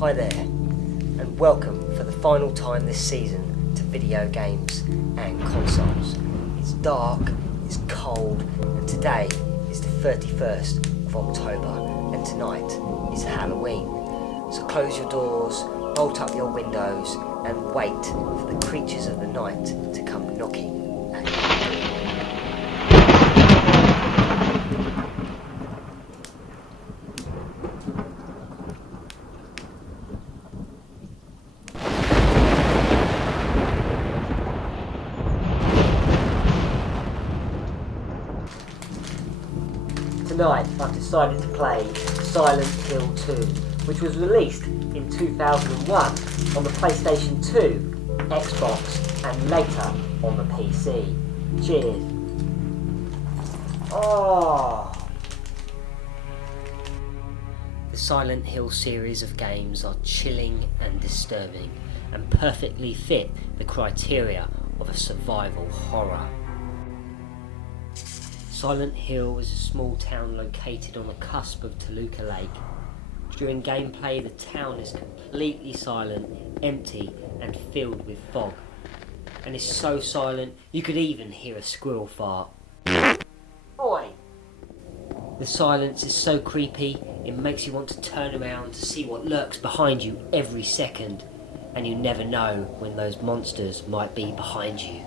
Hi there, and welcome for the final time this season to video games and consoles. It's dark, it's cold, and today is the 31st of October, and tonight is Halloween. So close your doors, bolt up your windows, and wait for the creatures of the night to come knocking at your door. Tonight I've decided to play Silent Hill 2, which was released in 2001 on the PlayStation 2, Xbox and later on the PC. Cheers. The Silent Hill series of games are chilling and disturbing and perfectly fit the criteria of a survival horror. Silent Hill is a small town located on the cusp of Toluca Lake. During gameplay, the town is completely silent, empty, and filled with fog. And it's so silent, you could even hear a squirrel fart. Oi! The silence is so creepy, it makes you want to turn around to see what lurks behind you every second. And you never know when those monsters might be behind you.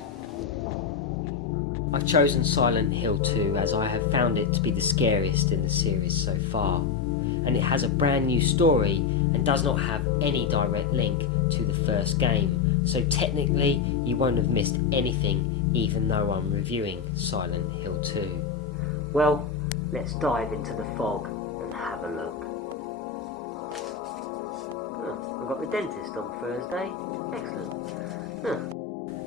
I've chosen Silent Hill 2 as I have found it to be the scariest in the series so far, and it has a brand new story and does not have any direct link to the first game, so technically you won't have missed anything even though I'm reviewing Silent Hill 2. Well, let's dive into the fog and have a look. I've got the dentist on Thursday. Excellent.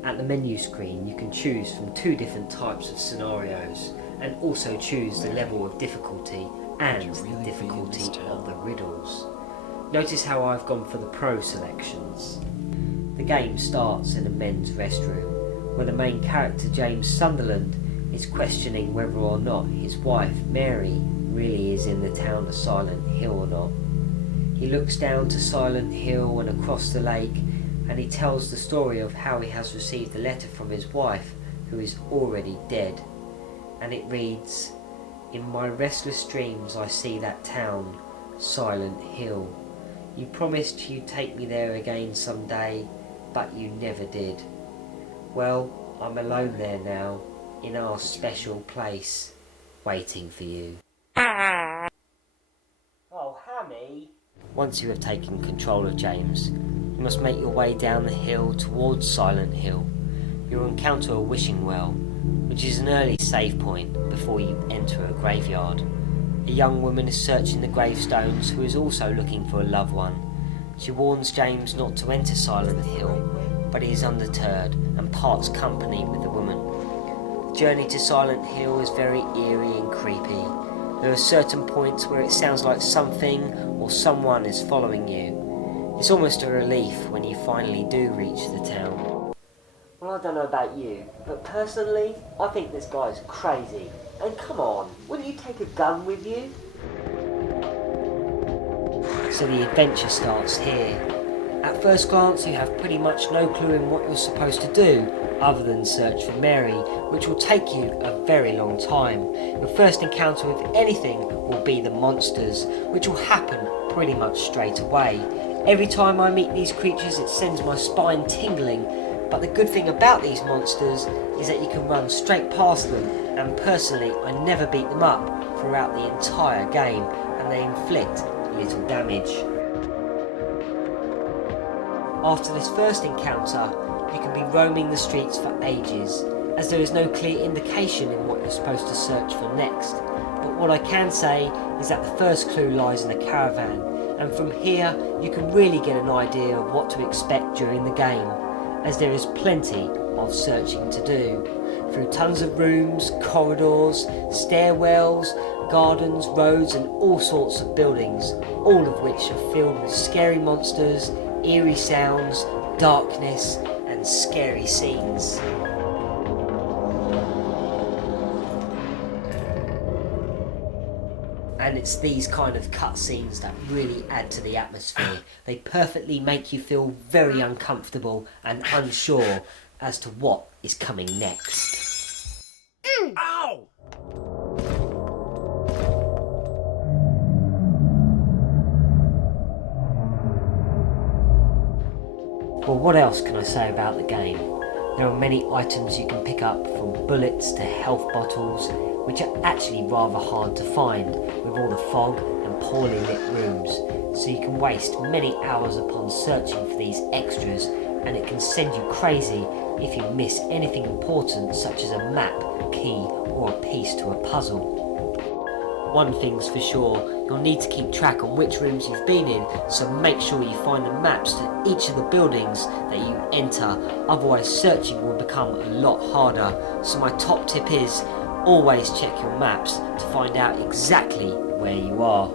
At the menu screen you can choose from two different types of scenarios and also choose the level of difficulty and the difficulty of the riddles. Notice how I've gone for the pro selections. The game starts in a men's restroom where the main character James Sunderland is questioning whether or not his wife Mary really is in the town of Silent Hill or not. He looks down to Silent Hill and across the lake, and he tells the story of how he has received a letter from his wife, who is already dead. And it reads, "In my restless dreams I see that town, Silent Hill. You promised you'd take me there again someday, but you never did. Well, I'm alone there now, in our special place, waiting for you." Oh, Hammy! Once you have taken control of James, you must make your way down the hill towards Silent Hill. You'll encounter a wishing well, which is an early save point before you enter a graveyard. A young woman is searching the gravestones who is also looking for a loved one. She warns James not to enter Silent Hill, but he is undeterred and parts company with the woman. The journey to Silent Hill is very eerie and creepy. There are certain points where it sounds like something or someone is following you. It's almost a relief when you finally do reach the town. Well, I don't know about you, but personally, I think this guy's crazy. And come on, wouldn't you take a gun with you? So the adventure starts here. At first glance, you have pretty much no clue in what you're supposed to do, other than search for Mary, which will take you a very long time. Your first encounter with anything will be the monsters, which will happen pretty much straight away. Every time I meet these creatures it sends my spine tingling, but the good thing about these monsters is that you can run straight past them, and personally I never beat them up throughout the entire game, and they inflict little damage. After this first encounter, you can be roaming the streets for ages, as there is no clear indication in what you're supposed to search for next. But what I can say is that the first clue lies in a caravan, and from here you can really get an idea of what to expect during the game, as there is plenty of searching to do. Through tons of rooms, corridors, stairwells, gardens, roads and all sorts of buildings, all of which are filled with scary monsters, eerie sounds, darkness and scary scenes. And it's it's these kind of cutscenes that really add to the atmosphere. They perfectly make you feel very uncomfortable and unsure as to what is coming next. Ow! Well, what else can I say about the game? There are many items you can pick up, from bullets to health bottles, which are actually rather hard to find with all the fog and poorly lit rooms, so you can waste many hours upon searching for these extras, and it can send you crazy if you miss anything important such as a map, key or a piece to a puzzle. One thing's for sure, you'll need to keep track on which rooms you've been in, so make sure you find the maps to each of the buildings that you enter, otherwise searching will become a lot harder. So my top tip is, always check your maps to find out exactly where you are.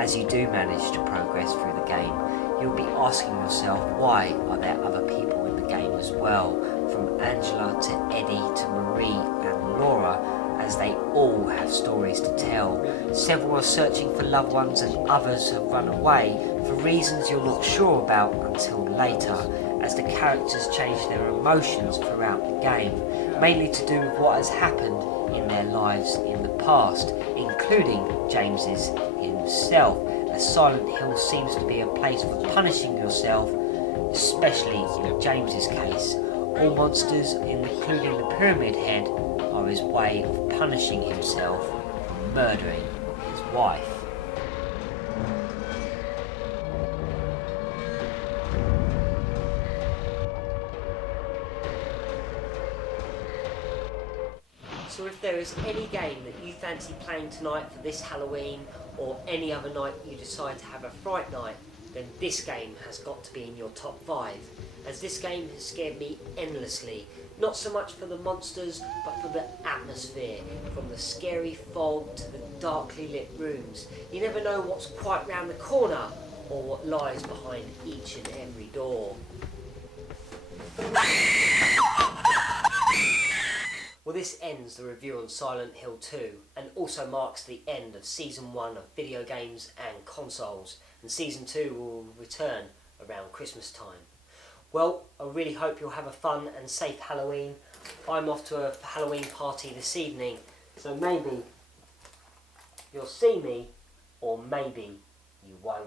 As you do manage to progress through the game, you'll be asking yourself, why are there other people in the game as well? From Angela to Eddie to Marie and Laura, as they all have stories to tell. Several are searching for loved ones and others have run away for reasons you're not sure about until later, as the characters change their emotions throughout the game, mainly to do with what has happened in their lives in the past, including James's himself, as Silent Hill seems to be a place for punishing yourself, especially in James's case. All monsters, including the Pyramid Head, are his way of punishing himself for murdering his wife. So if there is any game that you fancy playing tonight for this Halloween, or any other night you decide to have a fright night, then this game has got to be in your top 5, as this game has scared me endlessly, not so much for the monsters, but for the atmosphere, from the scary fog to the darkly lit rooms. You never know what's quite round the corner, or what lies behind each and every door. Well, this ends the review on Silent Hill 2, and also marks the end of Season 1 of video games and consoles, and Season 2 will return around Christmas time. Well, I really hope you'll have a fun and safe Halloween. I'm off to a Halloween party this evening, so maybe you'll see me, or maybe you won't.